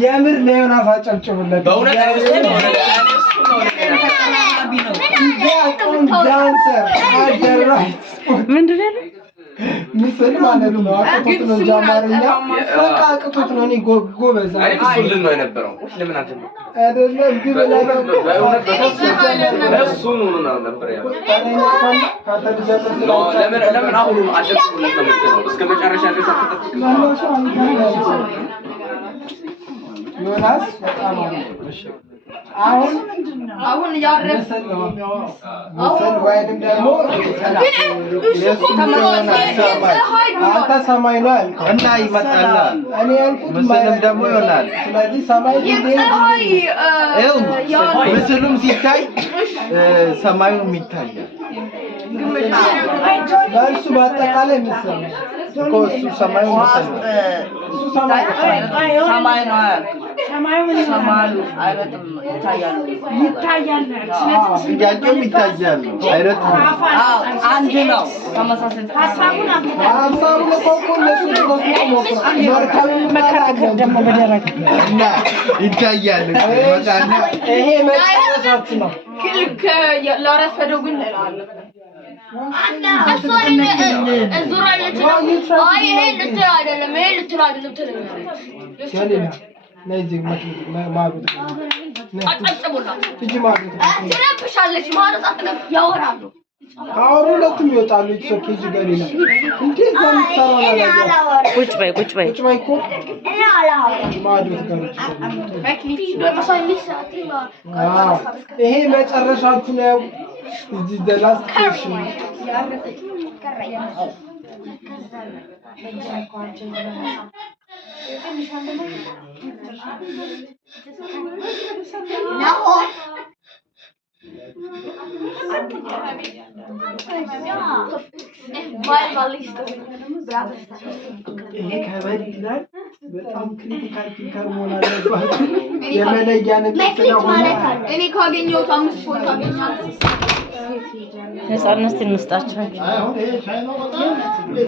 የምር ለዮናስ አጨብጭቡለት። በእውነት ምንድን ነው ምስል ማለት ነው? አቅቶት ነው ጃማርኛ በቃ አቅቶት ነው። እኔ ጎበዝ አይደለም ነው የነበረው። ለምን አትልም? አይደለም ቢበላው እሱ ነው ነበር ያለው። ለምን አሁን አጨብጭቡለት ነው የምትለው? እስከ መጨረሻ ድረስ አትጠብቅም? ዮናስ በጣም አሁን ያረፈ ምስል ወይንም ደግሞ አንተ ሰማይ ነው ያልከው እና ይመጣል። እኔ ያልኩት ምስልም ደግሞ ይሆናል። ስለዚህ ሰማይ ምስሉም ሲታይ ሰማዩም ይታያል። በእሱ በአጠቃላይ ምስል እኮ እሱ ሰማዩ ምስል ነው። እሱ ሰማይ ነው ሰማዩ አይረጥም ይታያል። ጥያቄውም ይታያል አይረጥም። አንድ ነው። ተመሳሳይ ሐሳቡን መከራከር ደግሞ በደረቅ እና ይታያል። ይሄ መጨረሻችሁ ነው። ለረፈደው ግን እላለሁ ሁለቱም ይወጣሉ። ኬጂ ገሊላ እንዴት ቁጭ በይ እኮ ይሄ መጨረሻችሁ ነው። እዚህ ደላስ ይሄ ከበድ ይላል። በጣም ክሪቲካል ቲንከር መሆን አለባችሁ። የመለያ ነገር ስለሆነ እኔ ካገኘሁት 5 ፖይንት አገኛለሁ። ነፃነት እንስጣቸው።